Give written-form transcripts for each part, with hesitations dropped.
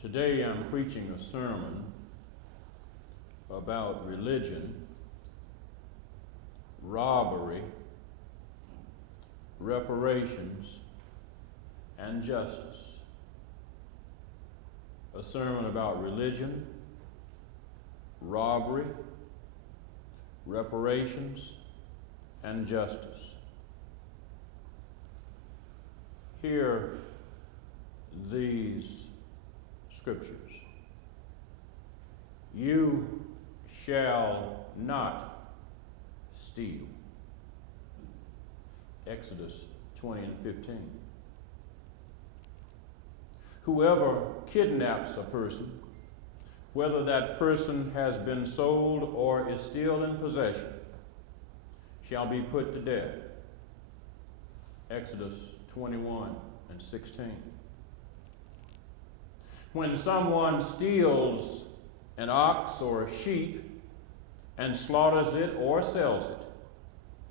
Today I'm preaching a sermon about religion, robbery, reparations, and justice. A sermon about religion, robbery, reparations, and justice. Hear these scriptures. You shall not steal. Exodus 20 and 15. Whoever kidnaps a person, whether that person has been sold or is still in possession, shall be put to death. Exodus 21 and 16. When someone steals an ox or a sheep and slaughters it or sells it,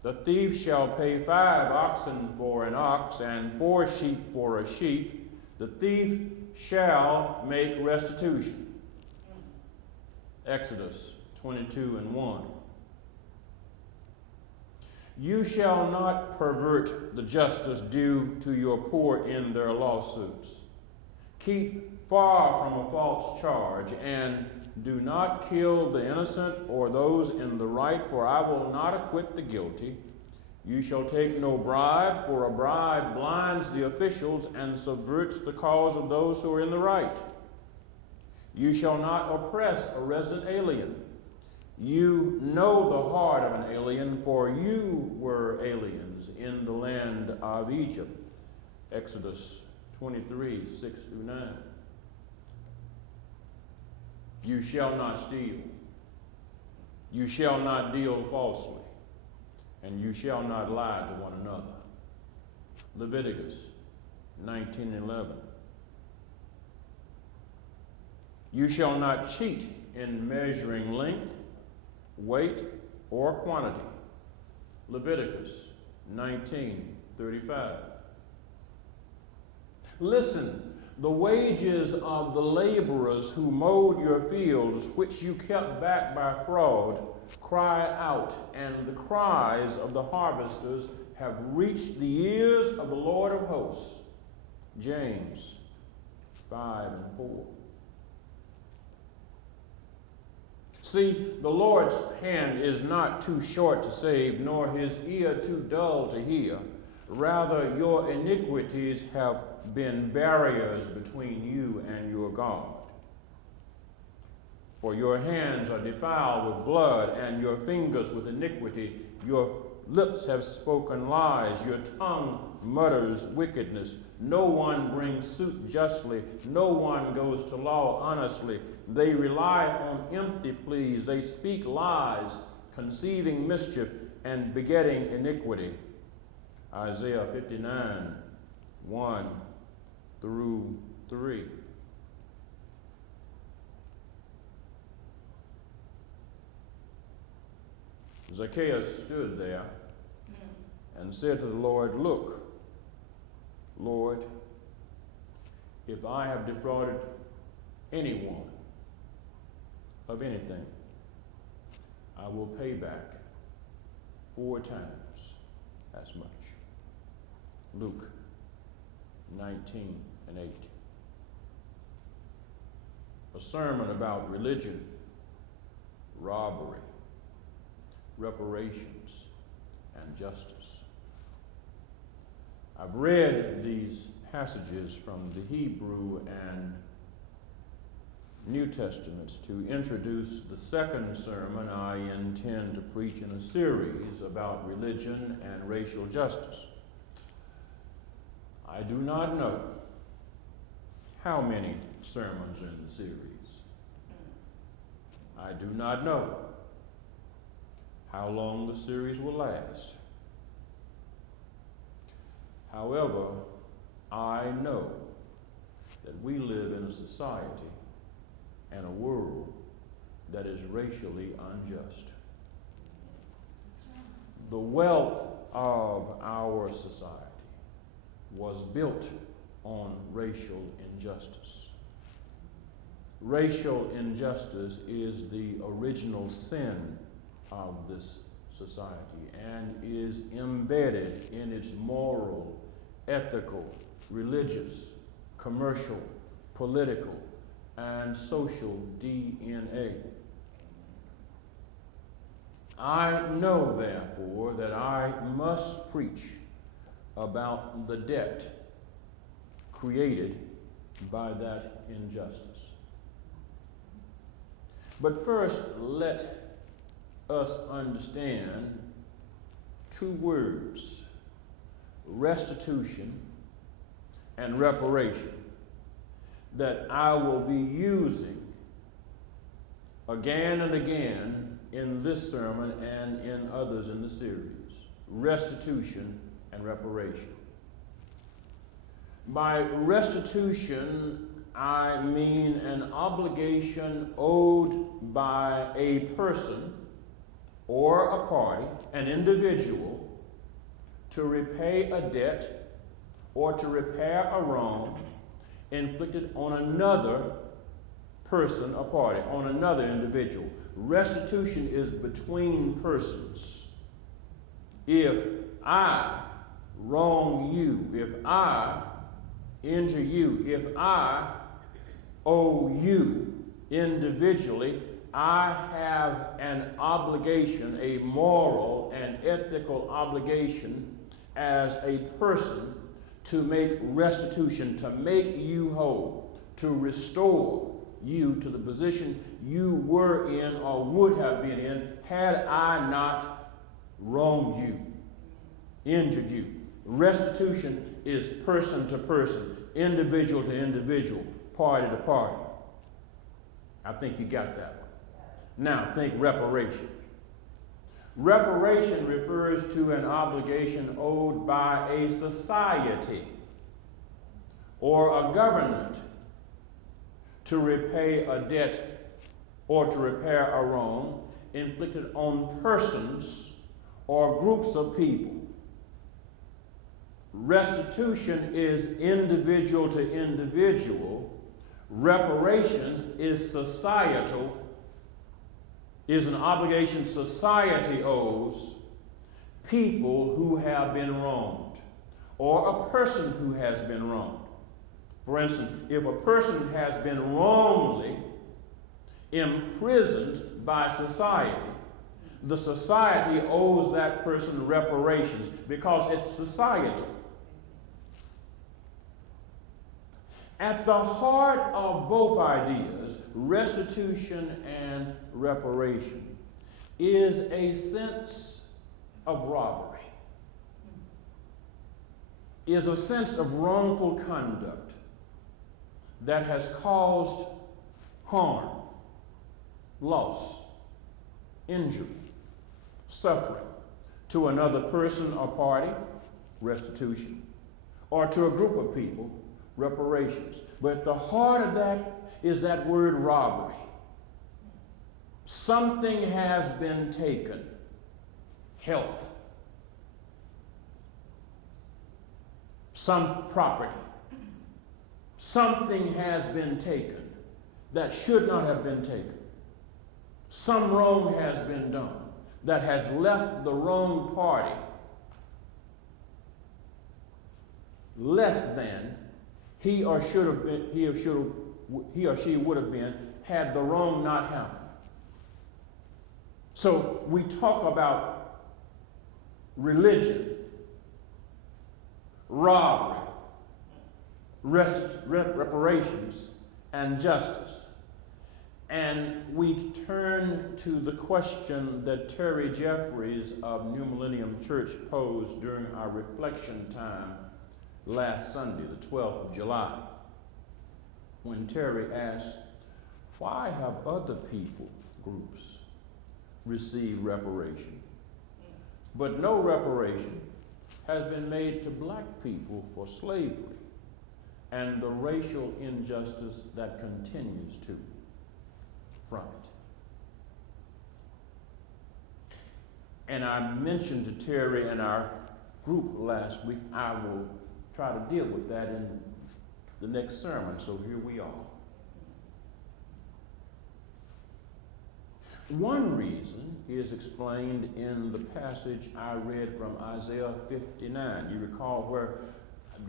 the thief shall pay 5 oxen for an ox and 4 sheep for a sheep. The thief shall make restitution. Exodus 22 and 1. You shall not pervert the justice due to your poor in their lawsuits. Keep far from a false charge, and do not kill the innocent or those in the right, for I will not acquit the guilty. You shall take no bribe, for a bribe blinds the officials and subverts the cause of those who are in the right. You shall not oppress a resident alien. You know the heart of an alien, for you were aliens in the land of Egypt. Exodus 23, 6 through 9. You shall not steal. You shall not deal falsely. And you shall not lie to one another. Leviticus 19:11. You shall not cheat in measuring length, weight, or quantity. Leviticus 19:35. Listen, the wages of the laborers who mowed your fields, which you kept back by fraud, cry out, and the cries of the harvesters have reached the ears of the Lord of hosts. James 5 and 4. See, the Lord's hand is not too short to save, nor his ear too dull to hear. Rather, your iniquities have been barriers between you and your God. For your hands are defiled with blood, and your fingers with iniquity. Your lips have spoken lies. Your tongue mutters wickedness. No one brings suit justly. No one goes to law honestly. They rely on empty pleas. They speak lies, conceiving mischief and begetting iniquity. Isaiah 59, 1 through 3. Zacchaeus stood there and said to the Lord, Look, Lord, if I have defrauded anyone of anything, I will pay back 4 times as much. Luke 19 and 8. A sermon about religion, robbery, reparations, and justice. I've read these passages from the Hebrew and New Testaments to introduce the second sermon I intend to preach in a series about religion and racial justice. I do not know how many sermons are in the series. I do not know how long the series will last. However, I know that we live in a society and a world that is racially unjust. The wealth of our society was built on racial injustice. racial injustice is the original sin of this society and is embedded in its moral, ethical, religious, commercial, political, and social DNA. I know, therefore, that I must preach about the debt created by that injustice. But first, let us understand two words: restitution and reparation, that I will be using again and again in this sermon and in others in the series. Restitution and reparation. By restitution, I mean an obligation owed by a person or a party, an individual, to repay a debt or to repair a wrong inflicted on another person or party, on another individual. Restitution is between persons. If I wrong you, if I injure you, if I owe you individually, I have an obligation, a moral and ethical obligation as a person to make restitution, to make you whole, to restore you to the position you were in or would have been in had I not wronged you, injured you. Restitution is person to person, individual to individual, party to party. I think you got that one. Now think reparation. Reparation refers to an obligation owed by a society or a government to repay a debt or to repair a wrong inflicted on persons or groups of people. Restitution is individual to individual. Reparations is societal, is an obligation society owes people who have been wronged or a person who has been wronged. For instance, if a person has been wrongly imprisoned by society, the society owes that person reparations because it's society. At the heart of both ideas, restitution and reparation, is a sense of robbery, is a sense of wrongful conduct that has caused harm, loss, injury, suffering to another person or party, restitution, or to a group of people, reparations. But at the heart of that is that word robbery. Something has been taken. Health, some property. Something has been taken that should not have been taken. Some wrong has been done that has left the wrong party less than he or she would have been had the wrong not happened. So we talk about religion, robbery, reparations, and justice. And we turn to the question that Terry Jeffries of New Millennium Church posed during our reflection time last Sunday, the 12th of July, when Terry asked, why have other people groups received reparation, but no reparation has been made to black people for slavery and the racial injustice that continues to from it? And I mentioned to Terry in our group last week, I will try to deal with that in the next sermon, so here we are. One reason is explained in the passage I read from Isaiah 59. You recall where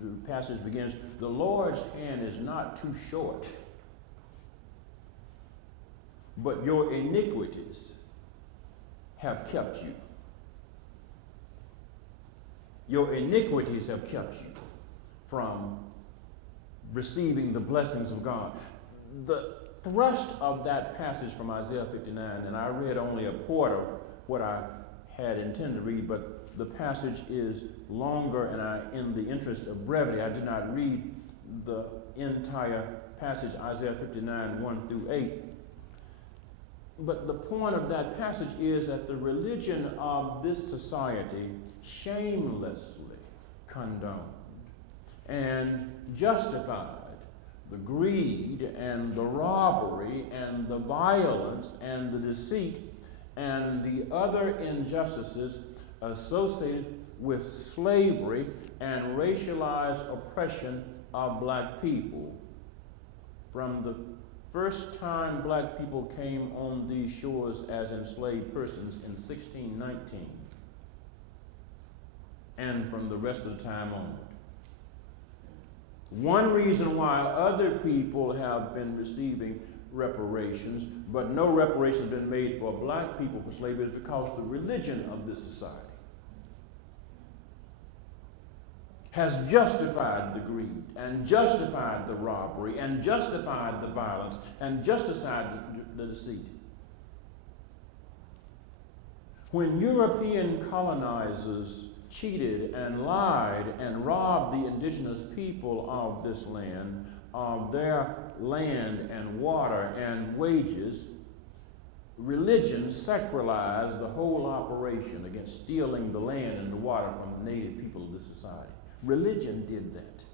the passage begins, "The Lord's hand is not too short, but your iniquities have kept you." Your iniquities have kept you from receiving the blessings of God. The thrust of that passage from Isaiah 59, and I read only a part of what I had intended to read, but the passage is longer, and in the interest of brevity, I did not read the entire passage, Isaiah 59, 1 through 8. But the point of that passage is that the religion of this society shamelessly condoned and justified the greed and the robbery and the violence and the deceit and the other injustices associated with slavery and racialized oppression of black people. From the first time black people came on these shores as enslaved persons in 1619, and from the rest of the time on. One reason why other people have been receiving reparations, but no reparations have been made for black people for slavery, is because the religion of this society has justified the greed and justified the robbery and justified the violence and justified the deceit. When European colonizers cheated and lied and robbed the indigenous people of this land of their land and water and wages, religion sacralized the whole operation against stealing the land and the water from the native people of this society. Religion did that.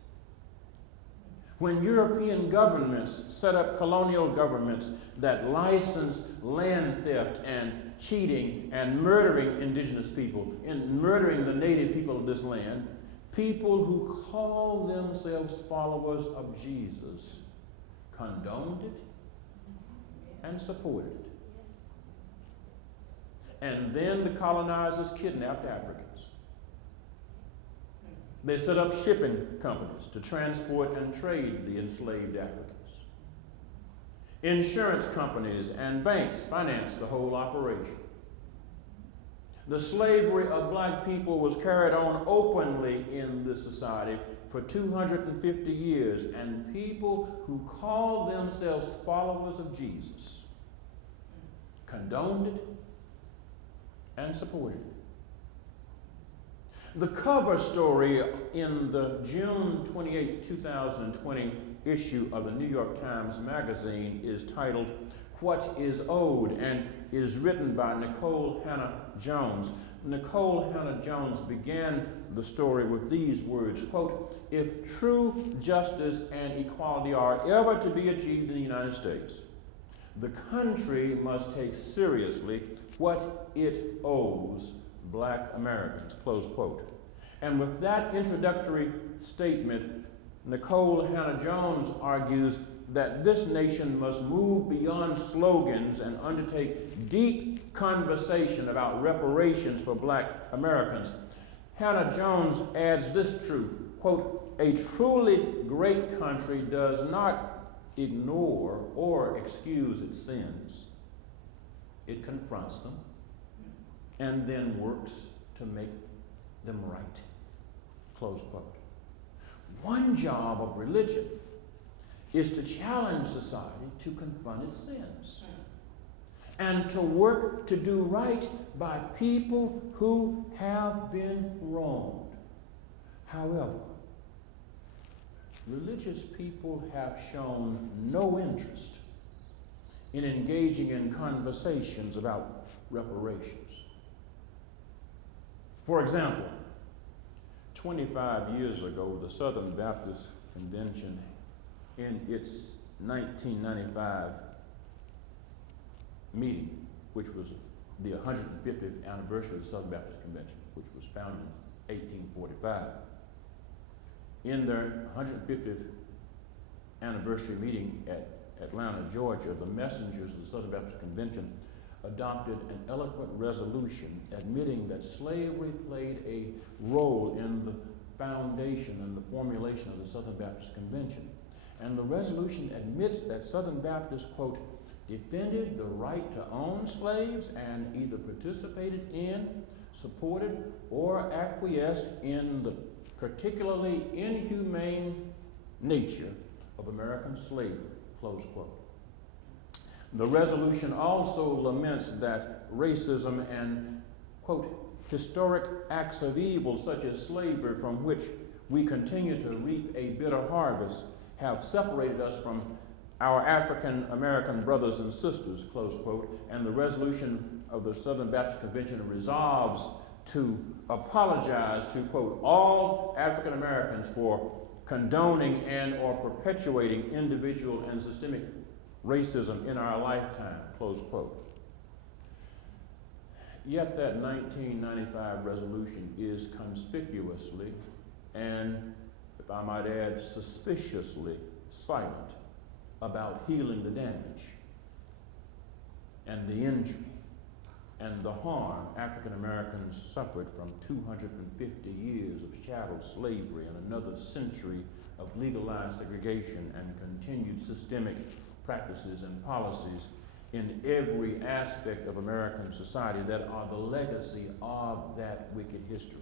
When European governments set up colonial governments that licensed land theft and cheating and murdering indigenous people and murdering the native people of this land, people who call themselves followers of Jesus condoned it and supported it. And then the colonizers kidnapped Africans. They set up shipping companies to transport and trade the enslaved Africans. Insurance companies and banks financed the whole operation. The slavery of black people was carried on openly in this society for 250 years, and people who call themselves followers of Jesus condoned it and supported it. The cover story in the June 28, 2020 issue of the New York Times Magazine is titled, "What is Owed?" and is written by Nicole Hannah-Jones. Nicole Hannah-Jones began the story with these words, quote, "If true justice and equality are ever to be achieved in the United States, the country must take seriously what it owes black Americans," close quote. And with that introductory statement, Nicole Hannah-Jones argues that this nation must move beyond slogans and undertake deep conversation about reparations for black Americans. Hannah-Jones adds this truth, quote, "A truly great country does not ignore or excuse its sins. It confronts them and then works to make them right," close quote. One job of religion is to challenge society to confront its sins and to work to do right by people who have been wronged. However, religious people have shown no interest in engaging in conversations about reparations. For example, 25 years ago, the Southern Baptist Convention, in its 1995 meeting, which was the 150th anniversary of the Southern Baptist Convention, which was founded in 1845. In their 150th anniversary meeting at Atlanta, Georgia, the messengers of the Southern Baptist Convention adopted an eloquent resolution admitting that slavery played a role in the foundation and the formulation of the Southern Baptist Convention. And the resolution admits that Southern Baptists, quote, defended the right to own slaves and either participated in, supported, or acquiesced in the particularly inhumane nature of American slavery, close quote. The resolution also laments that racism and, quote, historic acts of evil such as slavery from which we continue to reap a bitter harvest have separated us from our African American brothers and sisters, close quote, and the resolution of the Southern Baptist Convention resolves to apologize to, quote, all African Americans for condoning and or perpetuating individual and systemic racism in our lifetime, close quote. Yet that 1995 resolution is conspicuously and, if I might add, suspiciously silent about healing the damage and the injury and the harm African Americans suffered from 250 years of chattel slavery and another century of legalized segregation and continued systemic practices and policies in every aspect of American society that are the legacy of that wicked history.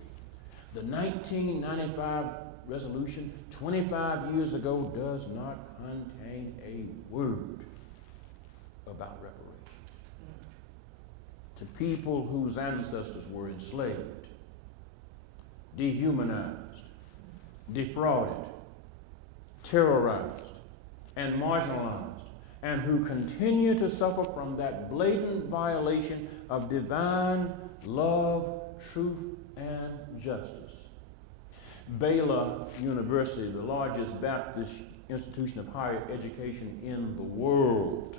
The 1995 resolution, 25 years ago, does not contain a word about reparations to people whose ancestors were enslaved, dehumanized, defrauded, terrorized, and marginalized, and who continue to suffer from that blatant violation of divine love, truth, and justice. Baylor University, the largest Baptist institution of higher education in the world,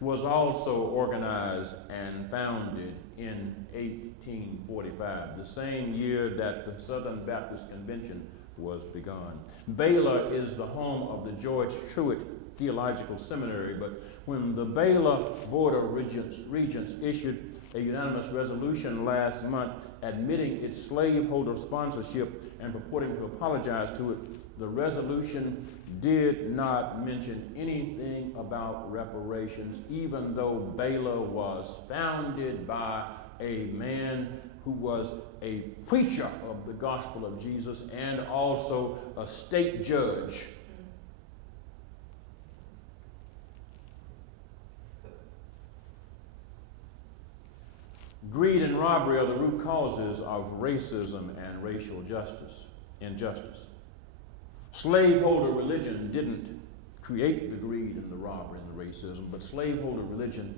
was also organized and founded in 1845, the same year that the Southern Baptist Convention was begun. Baylor is the home of the George Truett Theological Seminary, but when the Baylor Board of Regents issued a unanimous resolution last month admitting its slaveholder sponsorship and purporting to apologize to it, the resolution did not mention anything about reparations, even though Baylor was founded by a man who was a preacher of the gospel of Jesus and also a state judge. Greed and robbery are the root causes of racism and racial injustice. Slaveholder religion didn't create the greed and the robbery and the racism, but slaveholder religion,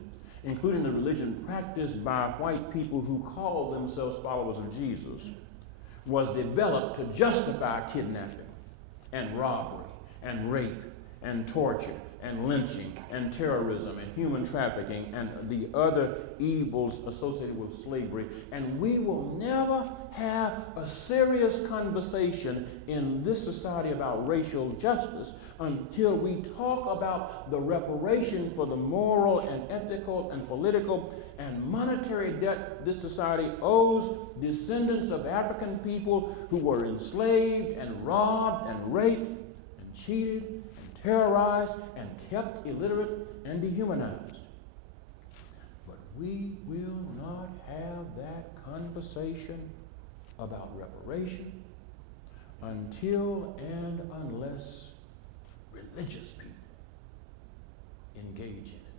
including the religion practiced by white people who called themselves followers of Jesus, was developed to justify kidnapping and robbery and rape and torture and lynching and terrorism and human trafficking and the other evils associated with slavery. And we will never have a serious conversation in this society about racial justice until we talk about the reparation for the moral and ethical and political and monetary debt this society owes descendants of African people who were enslaved and robbed and raped and cheated and terrorized and kept illiterate and dehumanized. But we will not have that conversation about reparation until and unless religious people engage in it.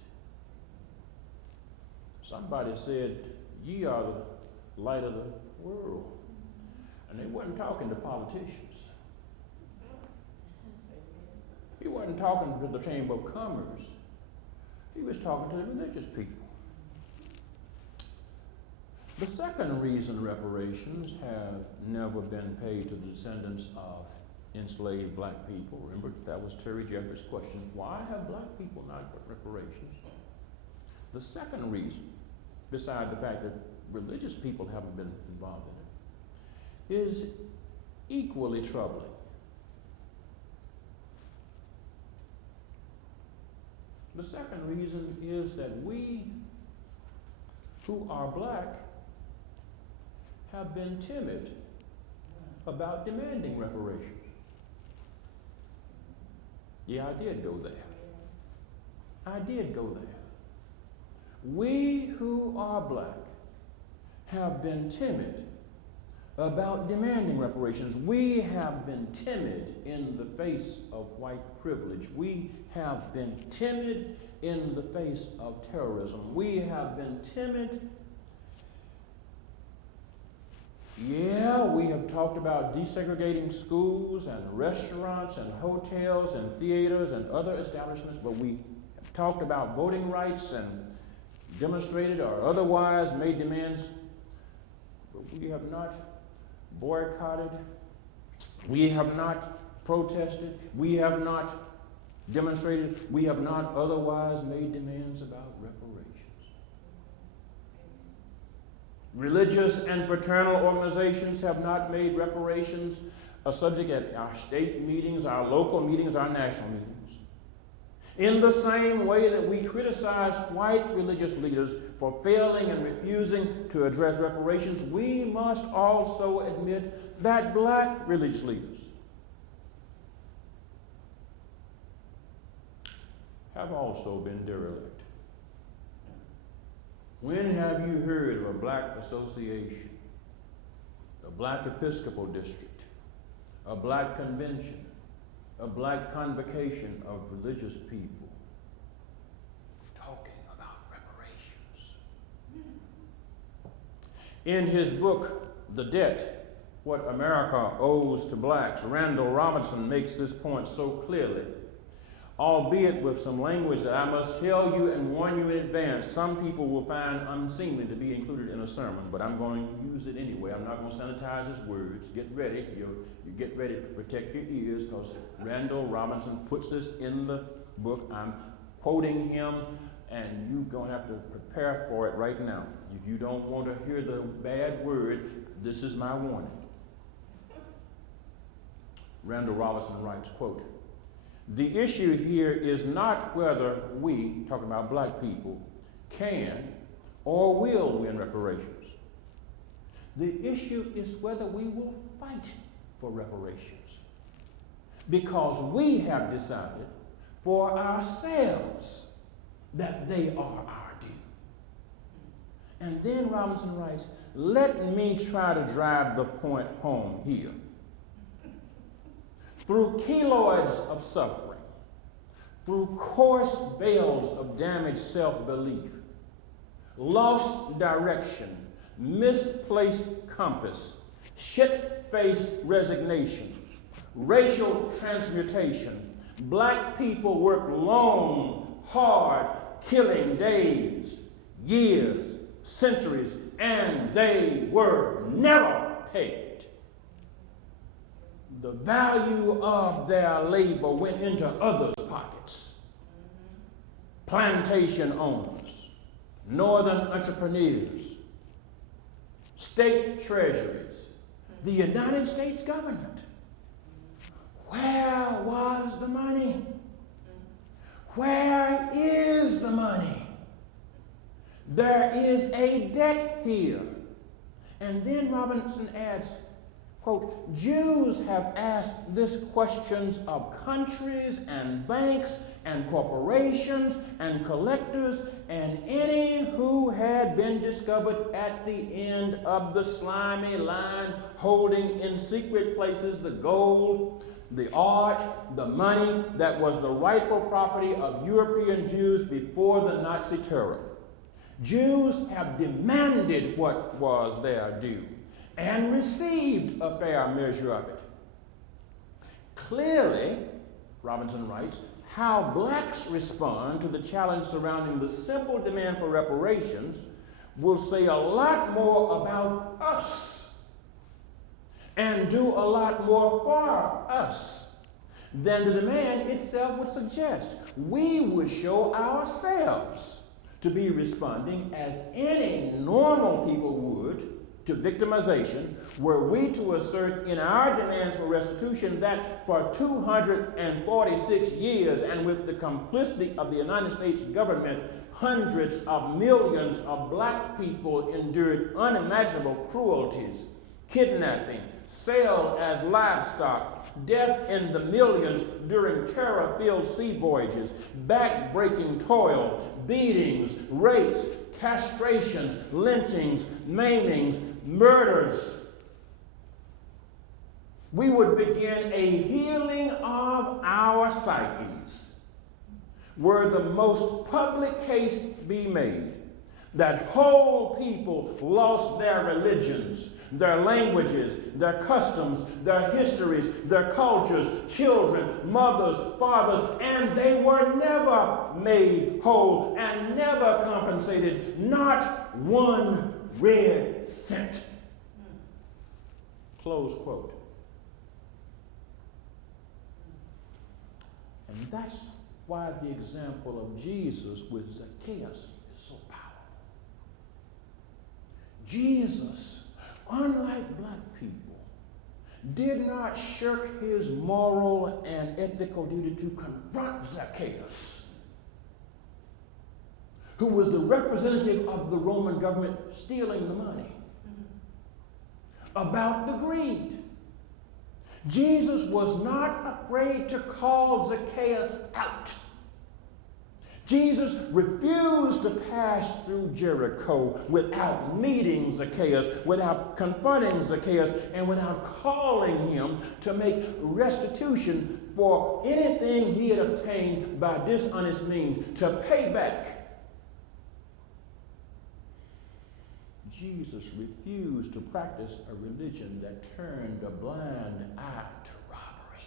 Somebody said, "Ye are the light of the world." And they wasn't talking to politicians. He wasn't talking to the Chamber of Commerce. He was talking to the religious people. The second reason reparations have never been paid to the descendants of enslaved black people, remember that was Terry Jeffers' question, why have black people not got reparations? The second reason, beside the fact that religious people haven't been involved in it, is equally troubling. The second reason is that we who are black have been timid about demanding reparations. Yeah, I did go there. I did go there. We who are black have been timid about demanding reparations. We have been timid in the face of white privilege. We have been timid in the face of terrorism. We have been timid. Yeah, we have talked about desegregating schools and restaurants and hotels and theaters and other establishments, but we have talked about voting rights and demonstrated or otherwise made demands, but we have not boycotted, we have not protested, we have not demonstrated, we have not otherwise made demands about reparations. Religious and fraternal organizations have not made reparations a subject at our state meetings, our local meetings, our national meetings. In the same way that we criticize white religious leaders for failing and refusing to address reparations, we must also admit that black religious leaders have also been derelict. When have you heard of a black association, a black Episcopal district, a black convention, a black convocation of religious people talking about reparations? In his book, The Debt, What America Owes to Blacks, Randall Robinson makes this point so clearly, albeit with some language that I must tell you and warn you in advance, some people will find unseemly to be included in a sermon, but I'm going to use it anyway. I'm not going to sanitize his words. Get ready. You get ready to protect your ears, because Randall Robinson puts this in the book. I'm quoting him, and you're going to have to prepare for it right now. If you don't want to hear the bad word, this is my warning. Randall Robinson writes, quote, "The issue here is not whether we, talking about black people, can or will win reparations. The issue is whether we will fight for reparations, because we have decided for ourselves that they are our due." And then Robinson writes, "Let me try to drive the point home here. Through keloids of suffering, through coarse veils of damaged self-belief, lost direction, misplaced compass, shit-faced resignation, racial transmutation, black people work long, hard, killing days, years, centuries, and they were never paid. The value of their labor went into others' pockets. Plantation owners, northern entrepreneurs, state treasuries, the United States government. Where was the money? Where is the money? There is a debt here." And then Robinson adds, quote, "Jews have asked this questions of countries and banks and corporations and collectors and any who had been discovered at the end of the slimy line, holding in secret places the gold, the art, the money that was the rightful property of European Jews before the Nazi terror. Jews have demanded what was their due and received a fair measure of it. Clearly," Robinson writes, "how blacks respond to the challenge surrounding the simple demand for reparations will say a lot more about us and do a lot more for us than the demand itself would suggest. We would show ourselves to be responding as any normal people would to victimization, were we to assert in our demands for restitution that for 246 years, and with the complicity of the United States government, hundreds of millions of black people endured unimaginable cruelties, kidnapping, sale as livestock, death in the millions during terror-filled sea voyages, back-breaking toil, beatings, rapes, castrations, lynchings, maimings, murders. We would begin a healing of our psyches, were the most public case be made that whole people lost their religions, their languages, their customs, their histories, their cultures, children, mothers, fathers, and they were never made whole and never compensated, not one red cent. Close quote. And that's why the example of Jesus with Zacchaeus is so powerful. Jesus, unlike black people, did not shirk his moral and ethical duty to confront Zacchaeus, who was the representative of the Roman government stealing the money, about the greed. Jesus was not afraid to call Zacchaeus out. Jesus refused to pass through Jericho without meeting Zacchaeus, without confronting Zacchaeus, and without calling him to make restitution for anything he had obtained by dishonest means, to pay back. Jesus refused to practice a religion that turned a blind eye to robbery.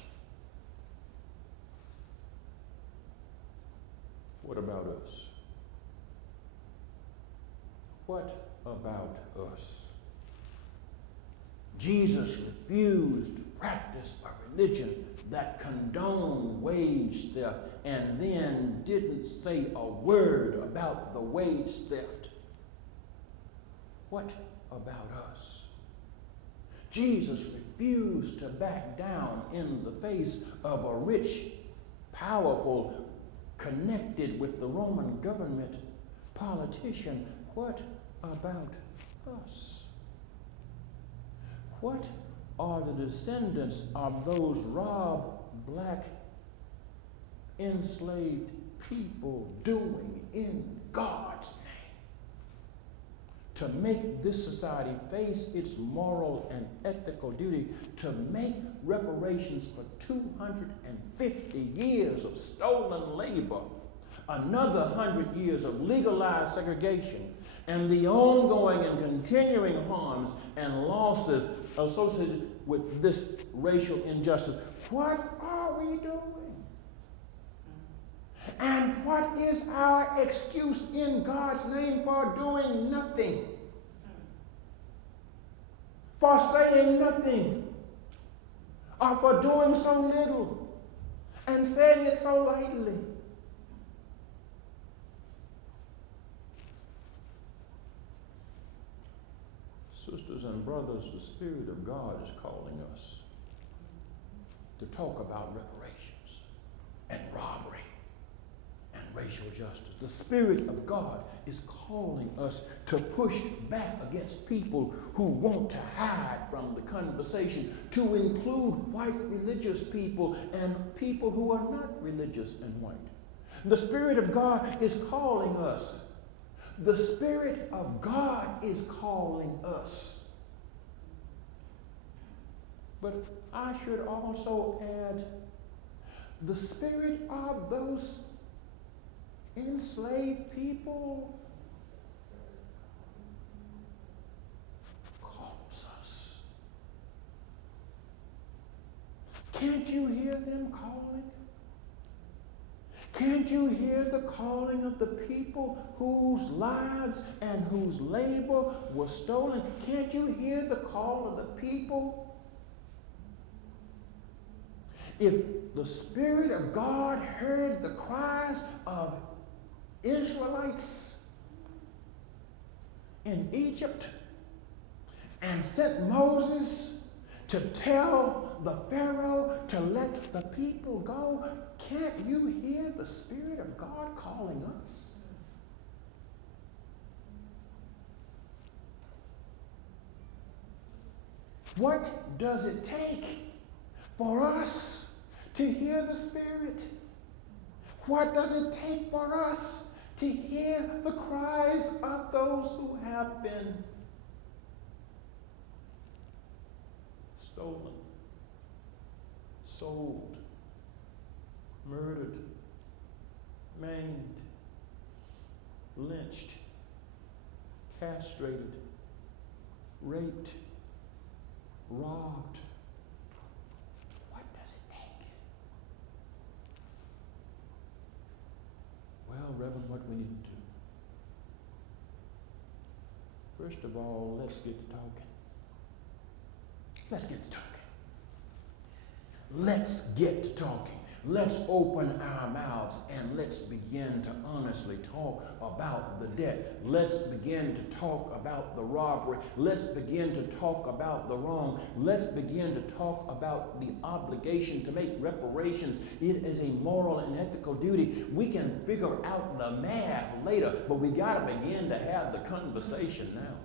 What about us? What about us? Jesus refused to practice a religion that condoned wage theft and then didn't say a word about the wage theft. What about us? Jesus refused to back down in the face of a rich, powerful, connected with the Roman government politician. What about us? What are the descendants of those robbed black enslaved people doing in God's name to make this society face its moral and ethical duty to make reparations for 250 years of stolen labor, another 100 years of legalized segregation, and the ongoing and continuing harms and losses associated with this racial injustice? What are we doing? And what is our excuse in God's name for doing nothing? For saying nothing? Or for doing so little and saying it so lightly? Sisters and brothers, the Spirit of God is calling us to talk about reparations and robbery and racial justice. The Spirit of God is calling us to push back against people who want to hide from the conversation, to include white religious people and people who are not religious and white. The Spirit of God is calling us. The Spirit of God is calling us. But I should also add, the spirit of those enslaved people calls us. Can't you hear them calling? Can't you hear the calling of the people whose lives and whose labor were stolen? Can't you hear the call of the people? If the Spirit of God heard the cries of Israelites in Egypt and sent Moses to tell the Pharaoh to let the people go. Can't you hear the Spirit of God calling us? What does it take for us to hear the Spirit? What does it take for us to hear the cries of those who have been stolen, sold, murdered, maimed, lynched, castrated, raped, robbed? What does it take? Well, Reverend, what we need to do? First of all, let's get to talking. Let's get to talking. Let's get to talking. Let's open our mouths and let's begin to honestly talk about the debt. Let's begin to talk about the robbery. Let's begin to talk about the wrong. Let's begin to talk about the obligation to make reparations. It is a moral and ethical duty. We can figure out the math later, but we got to begin to have the conversation now.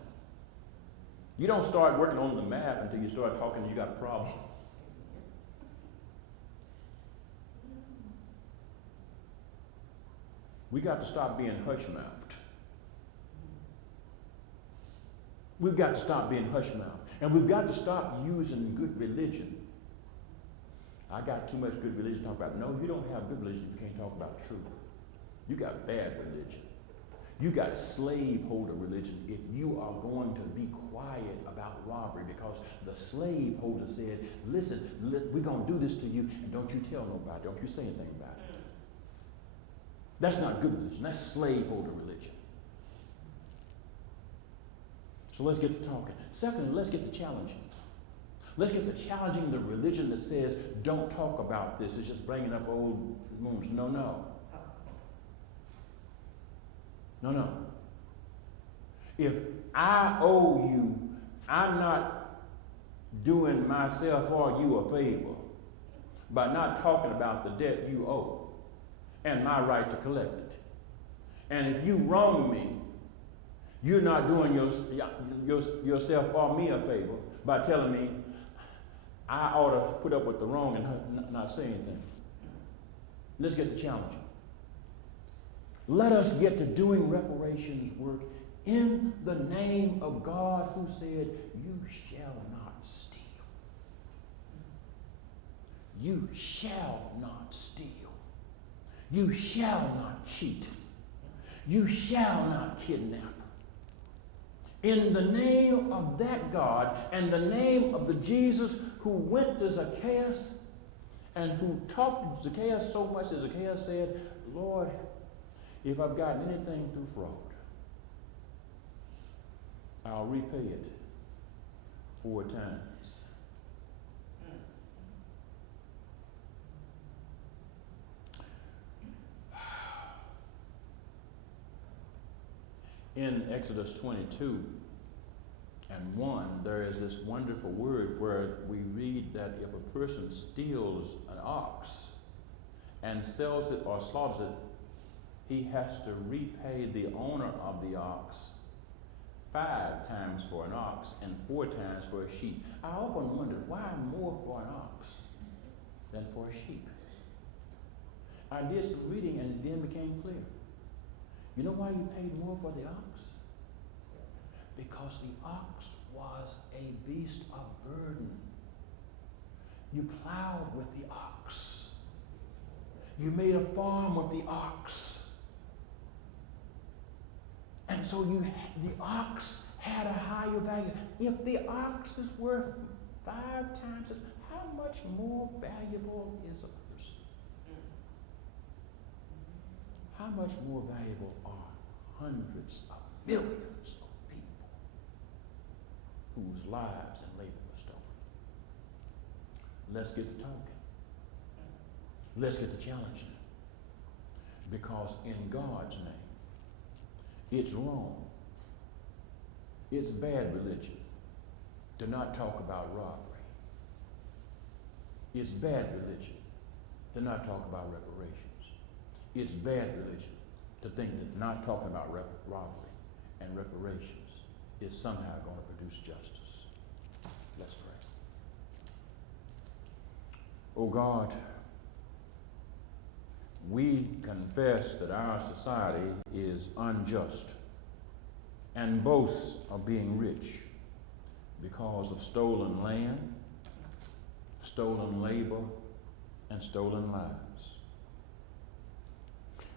You don't start working on the math until you start talking and you got a problem. We got to stop being hush-mouthed. We've got to stop being hush-mouthed. And we've got to stop using good religion. I got too much good religion to talk about. No, you don't have good religion if you can't talk about the truth. You got bad religion. You got slaveholder religion if you are going to be quiet about robbery, because the slaveholder said, listen, we're going to do this to you, and don't you tell nobody. Don't you say anything about it. That's not good religion. That's slaveholder religion. So let's get to talking. Secondly, let's get to challenging. Let's get to challenging the religion that says, don't talk about this. It's just bringing up old wounds. No, no. No, no. If I owe you, I'm not doing myself or you a favor by not talking about the debt you owe and my right to collect it. And if you wrong me, you're not doing yourself or me a favor by telling me I ought to put up with the wrong and not say anything. Let's get to challenging. Let us get to doing reparations work in the name of God, who said, you shall not steal. You shall not steal. You shall not cheat. You shall not kidnap. In the name of that God and the name of the Jesus who went to Zacchaeus and who talked to Zacchaeus so much that Zacchaeus said, Lord, if I've gotten anything through fraud, I'll repay it 4 times. In Exodus 22 and 1, there is this wonderful word where we read that if a person steals an ox and sells it or slaughters it, he has to repay the owner of the ox 5 times for an ox and 4 times for a sheep. I often wondered, why more for an ox than for a sheep? I did some reading and it then became clear. You know why you paid more for the ox? Because the ox was a beast of burden. You plowed with the ox. You made a farm with the ox. And so the ox had a higher value. If the ox is worth 5 times, how much more valuable is a person? How much more valuable are hundreds of millions of people whose lives and labor were stolen? Let's get to talking. Let's get to challenging. Because in God's name, it's wrong. It's bad religion to not talk about robbery. It's bad religion to not talk about reparations. It's bad religion to think that not talking about robbery and reparations is somehow going to produce justice. Let's pray. Oh God, we confess that our society is unjust and boasts of being rich because of stolen land, stolen labor, and stolen lives.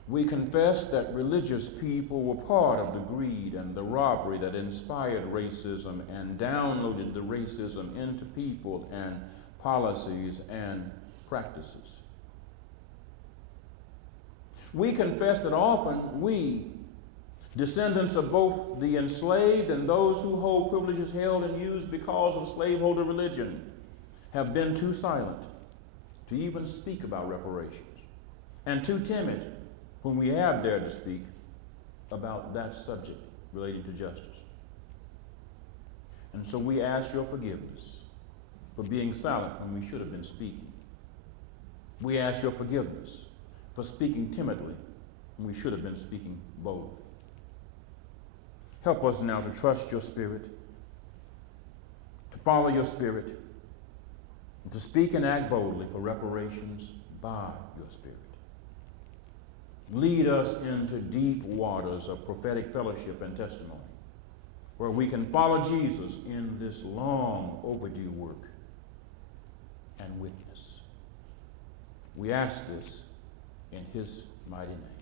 We confess that religious people were part of the greed and the robbery that inspired racism and downloaded the racism into people and policies and practices. We confess that often we, descendants of both the enslaved and those who hold privileges held and used because of slaveholder religion, have been too silent to even speak about reparations, and too timid when we have dared to speak about that subject relating to justice. And so we ask your forgiveness for being silent when we should have been speaking. We ask your forgiveness for speaking timidly when we should have been speaking boldly. Help us now to trust your Spirit, to follow your Spirit, and to speak and act boldly for reparations by your Spirit. Lead us into deep waters of prophetic fellowship and testimony, where we can follow Jesus in this long overdue work and witness. We ask this in his mighty name.